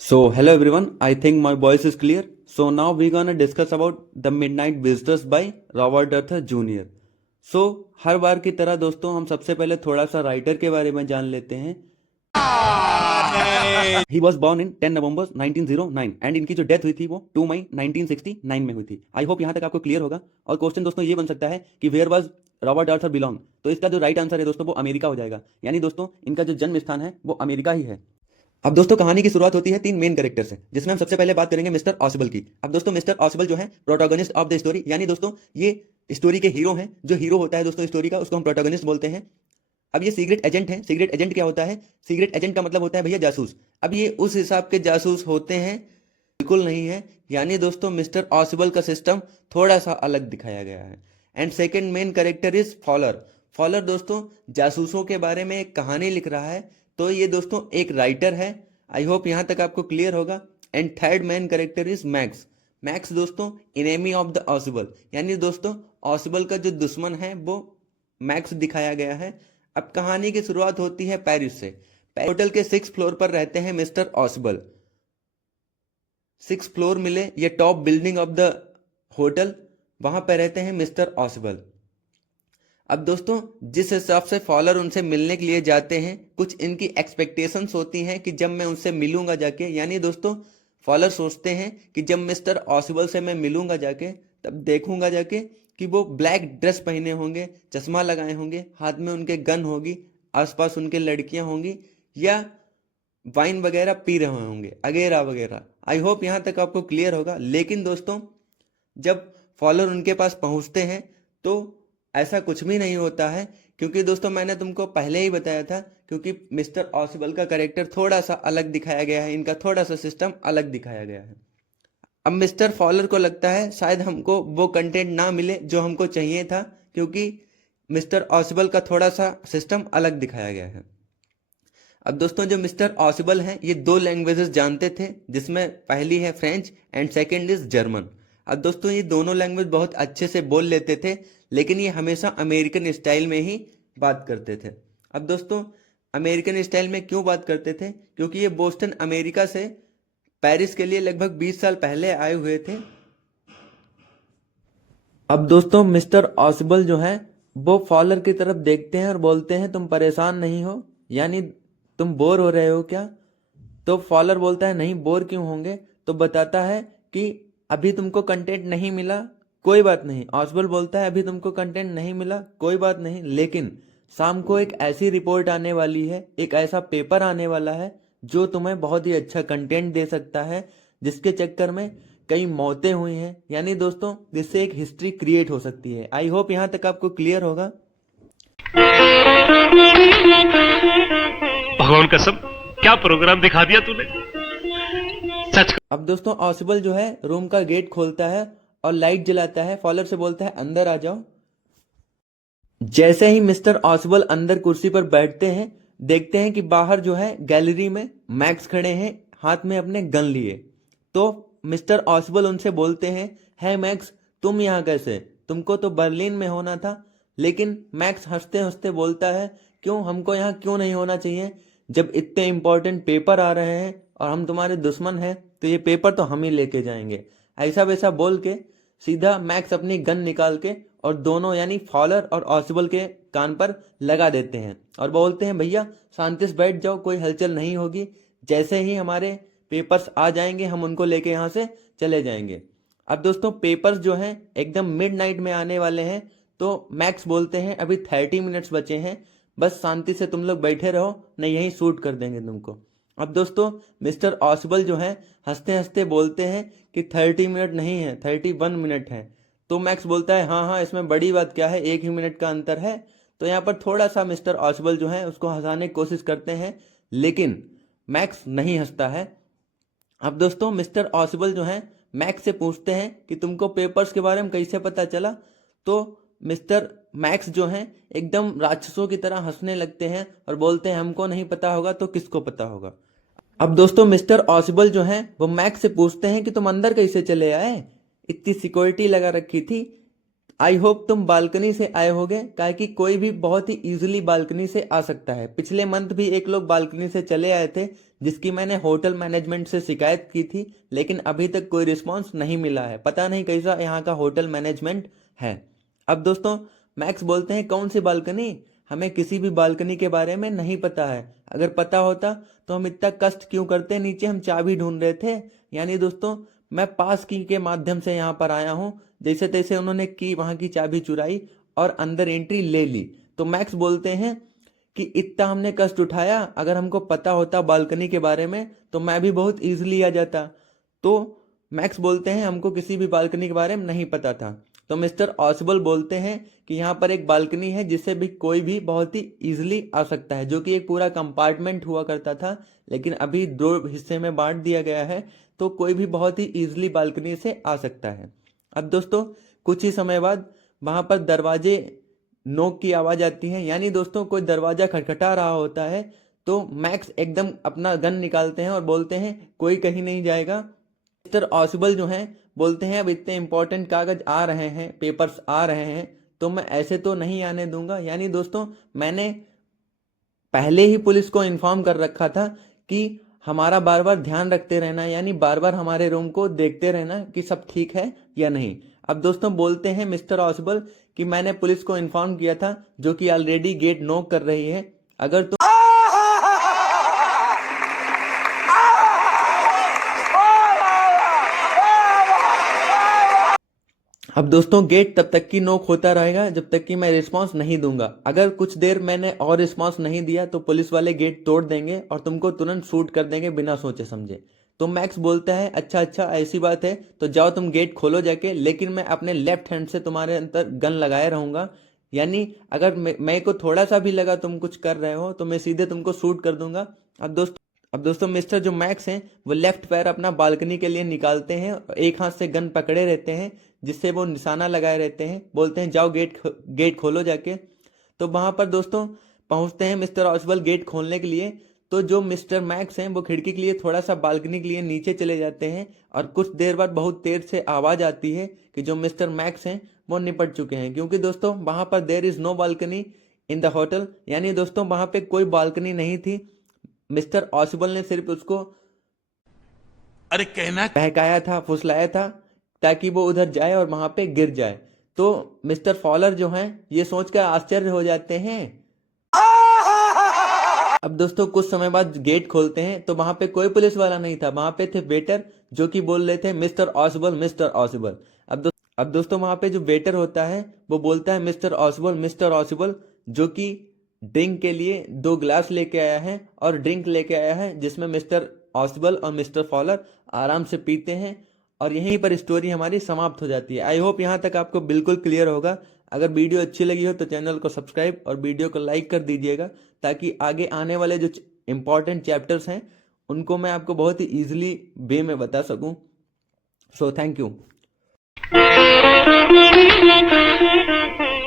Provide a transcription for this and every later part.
So, hello everyone. I think my voice is clear. So, now we're gonna discuss about The Midnight Visitors by Robert Arthur junior. So, हर बार की तरह दोस्तों हम सबसे पहले थोड़ा सा राइटर के बारे में जान लेते हैं. He was born in 10 November 1909 and इनकी जो डेथ हुई थी वो 2 मई 1969 में हुई थी. आई होप यहाँ तक आपको क्लियर होगा. और क्वेश्चन दोस्तों ये बन सकता है कि where was Robert Arthur belong. तो इसका जो राइट आंसर है दोस्तों वो अमेरिका हो जाएगा. यानी दोस्तों इनका जो जन्म स्थान है वो अमेरिका ही है. अब दोस्तों कहानी की शुरुआत होती है तीन मेन कैरेक्टर से, जिसमें हम सबसे पहले बात करेंगे मिस्टर ऑसिबल की. अब दोस्तों मिस्टर ऑसिबल जो है प्रोटोगनिस्ट ऑफ द स्टोरी, यानी दोस्तों ये स्टोरी के हीरो हैं. जो हीरो होता है दोस्तों स्टोरी का उसको हम प्रोटोगनिस्ट बोलते हैं. अब ये सीक्रेट एजेंट हैं. सीक्रेट एजेंट क्या होता है? सीक्रेट एजेंट का मतलब होता है भैया जासूस. अब ये उस हिसाब के जासूस होते हैं? बिल्कुल नहीं है. यानी दोस्तों मिस्टर ऑसिबल का सिस्टम थोड़ा सा अलग दिखाया गया है. And second main character is Fowler. Fowler दोस्तों जासूसों के बारे में एक कहानी लिख रहा है. तो ये दोस्तों एक राइटर है. आई होप यहां तक आपको क्लियर होगा. And third main character is max. Max दोस्तों इनेमी ऑफ द ऑसिबल, यानी दोस्तों ऑसिबल का जो दुश्मन है वो मैक्स दिखाया गया है. अब कहानी की शुरुआत होती है पेरिस से. होटल के 6th फ्लोर पर रहते हैं मिस्टर ऑसिबल. 6th फ्लोर मिले ये top building of the hotel, वहां पर रहते हैं मिस्टर ऑसिबल. अब दोस्तों जिस हिसाब से फॉलर उनसे मिलने के लिए जाते हैं, कुछ इनकी एक्सपेक्टेशंस होती हैं कि जब मैं उनसे मिलूंगा जाके, यानी दोस्तों फॉलर सोचते हैं कि जब मिस्टर ऑसिबल से मैं मिलूंगा जाके तब देखूंगा जाके कि वो ब्लैक ड्रेस पहने होंगे, चश्मा लगाए होंगे, हाथ में उनके गन होगी, आसपास उनके लड़कियां होंगी, या वाइन वगैरह पी रहे होंगे वगैरह वगैरह. आई होप यहां तक आपको क्लियर होगा. लेकिन दोस्तों जब फॉलोअर उनके पास पहुंचते हैं तो ऐसा कुछ भी नहीं होता है, क्योंकि दोस्तों मैंने तुमको पहले ही बताया था, क्योंकि मिस्टर ऑसिबल का कैरेक्टर थोड़ा सा अलग दिखाया गया है. इनका थोड़ा सा सिस्टम अलग दिखाया गया है. अब मिस्टर फॉलर को लगता है शायद हमको वो कंटेंट ना मिले जो हमको चाहिए था, क्योंकि मिस्टर ऑसिबल का थोड़ा सा सिस्टम अलग दिखाया गया है. अब दोस्तों जो मिस्टर ऑसिबल हैं ये दो लैंग्वेजेस जानते थे, जिसमें पहली है French and second is German. अब दोस्तों ये दोनों लैंग्वेज बहुत अच्छे से बोल लेते थे, लेकिन ये हमेशा अमेरिकन स्टाइल में ही बात करते थे. अब दोस्तों अमेरिकन स्टाइल में क्यों बात करते थे? क्योंकि ये बोस्टन अमेरिका से पेरिस के लिए लगभग 20 साल पहले आए हुए थे. अब दोस्तों मिस्टर ऑसिबल जो है वो फॉलर की तरफ देखते हैं और बोलते हैं तुम परेशान नहीं हो, यानी तुम बोर हो रहे हो क्या? तो फॉलर बोलता है नहीं, बोर क्यों होंगे. तो बताता है कि अभी तुमको कंटेंट नहीं मिला, कोई बात नहीं. ऑसिबल बोलता है अभी तुमको कंटेंट नहीं मिला, कोई बात नहीं, लेकिन शाम को एक ऐसी रिपोर्ट आने वाली है, एक ऐसा पेपर आने वाला है जो तुम्हें बहुत ही अच्छा कंटेंट दे सकता है, जिसके चक्कर में कई मौतें हुई हैं, यानी दोस्तों जिससे एक हिस्ट्री क्रिएट हो सकती है. आई होप यहां तक आपको क्लियर होगा. भगवान कसम, क्या प्रोग्राम दिखा दिया तूने. सच. अब दोस्तों ऑसिबल जो है रूम का गेट खोलता है और लाइट जलाता है. फॉलर से बोलता है अंदर आ जाओ. जैसे ही मिस्टर ऑसिबल अंदर कुर्सी पर बैठते हैं, देखते हैं कि बाहर जो है गैलरी में मैक्स खड़े हैं हाथ में अपने गन लिए. तो मिस्टर ऑसिबल उनसे बोलते हैं है मैक्स, तुम यहाँ कैसे? तुमको तो बर्लिन में होना था. लेकिन मैक्स हंसते हंसते बोलता है क्यों, हमको यहाँ क्यों नहीं होना चाहिए? जब इतने इंपॉर्टेंट पेपर आ रहे हैं और हम तुम्हारे दुश्मन हैं तो ये पेपर तो हम ही लेके जाएंगे. ऐसा वैसा बोल के सीधा मैक्स अपनी गन निकाल के और दोनों यानी फॉलर और ऑसिबल के कान पर लगा देते हैं और बोलते हैं भैया शांति से बैठ जाओ, कोई हलचल नहीं होगी. जैसे ही हमारे पेपर्स आ जाएंगे हम उनको लेके यहाँ से चले जाएंगे. अब दोस्तों पेपर्स जो हैं एकदम मिडनाइट में आने वाले हैं. तो मैक्स बोलते हैं अभी 30 मिनट्स बचे हैं, बस शांति से तुम लोग बैठे रहो, नहीं यहीं शूट कर देंगे तुमको. अब दोस्तों मिस्टर ऑसिबल जो है हंसते हंसते बोलते हैं कि 30 मिनट नहीं है, 31 मिनट है. तो मैक्स बोलता है हाँ हाँ इसमें बड़ी बात क्या है, एक ही मिनट का अंतर है. तो यहाँ पर थोड़ा सा मिस्टर ऑसिबल जो है उसको हंसाने की कोशिश करते हैं, लेकिन मैक्स नहीं हंसता है. अब दोस्तों मिस्टर ऑसिबल जो है मैक्स से पूछते हैं कि तुमको पेपर्स के बारे में कैसे पता चला. तो मिस्टर मैक्स जो है एकदम राक्षसों की तरह हंसने लगते हैं और बोलते हैं हमको नहीं पता होगा तो किसको पता होगा. अब दोस्तों मिस्टर ऑसिबल जो है वो मैक्स से पूछते हैं कि तुम अंदर कैसे चले आए, इतनी सिक्योरिटी लगा रखी थी, आई होप तुम बालकनी से आए होगे, काहे कि कोई भी बहुत ही इजीली बालकनी से आ सकता है। पिछले मंथ भी एक लोग बालकनी से चले आए थे, जिसकी मैंने होटल मैनेजमेंट से शिकायत की थी, लेकिन अभी तक कोई रिस्पांस नहीं मिला है। पता नहीं कैसा यहाँ का होटल मैनेजमेंट है। अब दोस्तों मैक्स बोलते हैं कौन सी बालकनी, हमें किसी भी बालकनी के बारे में नहीं पता है। अगर पता होता तो हम इतना कष्ट क्यों करते, नीचे हम चाबी ढूंढ रहे थे। यानी दोस्तों मैं पास की के माध्यम से यहाँ पर आया हूँ, जैसे तैसे उन्होंने की वहां की चाबी चुराई और अंदर एंट्री ले ली। तो मैक्स बोलते हैं कि इतना हमने कष्ट उठाया, अगर हमको पता होता बालकनी के बारे में तो मैं भी बहुत इजीली आ जाता। तो मैक्स बोलते हैं हमको किसी भी बालकनी के बारे में नहीं पता था। तो मिस्टर ऑसबल बोलते हैं कि यहाँ पर एक बालकनी है जिससे भी कोई भी बहुत ही इजीली आ सकता है, जो कि एक पूरा कंपार्टमेंट हुआ करता था, लेकिन अभी 2 हिस्से में बांट दिया गया है, तो कोई भी बहुत ही इजीली बालकनी से आ सकता है। अब दोस्तों कुछ ही समय बाद वहां पर दरवाजे नोक की आवाज आती है, यानी दोस्तों कोई दरवाजा खटखटा रहा होता है। तो मैक्स एकदम अपना गन निकालते हैं और बोलते हैं कोई कहीं नहीं जाएगा। मिस्टर ऑसबल जो हैं बोलते हैं अब इतने इंपॉर्टेंट कागज आ रहे हैं, पेपर्स आ रहे हैं, तो मैं ऐसे तो नहीं आने दूंगा। यानी दोस्तों मैंने पहले ही पुलिस को इन्फॉर्म कर रखा था कि हमारा बार बार ध्यान रखते रहना, यानी बार बार हमारे रूम को देखते रहना कि सब ठीक है या नहीं। अब दोस्तों बोलते हैं मिस्टर ऑसबल कि मैंने पुलिस को इन्फॉर्म किया था, जो कि ऑलरेडी गेट नॉक कर रही है। अगर तुम अब दोस्तों गेट तब तक की नॉक होता रहेगा जब तक कि मैं रिस्पांस नहीं दूंगा। अगर कुछ देर मैंने और रिस्पांस नहीं दिया तो पुलिस वाले गेट तोड़ देंगे और तुमको तुरंत शूट कर देंगे बिना सोचे समझे। तो मैक्स बोलता है अच्छा अच्छा ऐसी बात है तो जाओ तुम गेट खोलो जाके, लेकिन मैं अपने लेफ्ट हैंड से तुम्हारे अंदर गन लगाए रहूंगा। यानी अगर मैं को थोड़ा सा भी लगा तुम कुछ कर रहे हो तो मैं सीधे तुमको शूट कर दूंगा। अब दोस्तों मिस्टर जो मैक्स हैं वो लेफ्ट पैर अपना बालकनी के लिए निकालते हैं, एक हाथ से गन पकड़े रहते हैं जिससे वो निशाना लगाए रहते हैं। बोलते हैं जाओ गेट खोलो जाके। तो वहां पर दोस्तों पहुंचते हैं मिस्टर ऑसबल गेट खोलने के लिए। तो जो मिस्टर मैक्स हैं वो खिड़की के लिए थोड़ा सा बालकनी के लिए नीचे चले जाते हैं और कुछ देर बाद बहुत देर से आवाज आती है कि जो मिस्टर मैक्स हैं वो निपट चुके हैं, क्योंकि दोस्तों वहां पर there is no balcony in the hotel. यानी दोस्तों वहां पे कोई बालकनी नहीं थी। मिस्टर ऑसबल ने सिर्फ उसको अरे कहना बहकाया था, फुसलाया था ताकि वो उधर जाए और वहां पे गिर जाए। तो मिस्टर फॉलर जो हैं ये सोचकर आश्चर्य हो जाते हैं। अब दोस्तों कुछ समय बाद गेट खोलते हैं तो वहां पे कोई पुलिस वाला नहीं था, वहां पे थे वेटर जो कि बोल रहे थे मिस्टर ऑसबल मिस्टर ऑसबल। अब दोस्तों वहां पे जो वेटर होता है वो बोलता है मिस्टर ऑसबल, जो कि ड्रिंक के लिए 2 गिलास लेके आया है और ड्रिंक लेके आया है, जिसमें मिस्टर ऑसबल और मिस्टर फॉलर आराम से पीते हैं और यहीं पर स्टोरी हमारी समाप्त हो जाती है। आई होप यहाँ तक आपको बिल्कुल क्लियर होगा। अगर वीडियो अच्छी लगी हो तो चैनल को सब्सक्राइब और वीडियो को लाइक कर दीजिएगा, ताकि आगे आने वाले जो इंपॉर्टेंट चैप्टर्स हैं उनको मैं आपको बहुत ही ईजिली वे में बता सकूं। So thank you.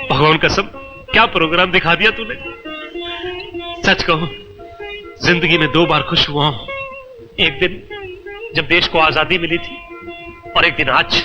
भगवान कसम क्या प्रोग्राम दिखा दिया तूने। सच कहूं जिंदगी में 2 बार खुश हुआ हूं, एक दिन जब देश को आजादी मिली थी और एक दिन आज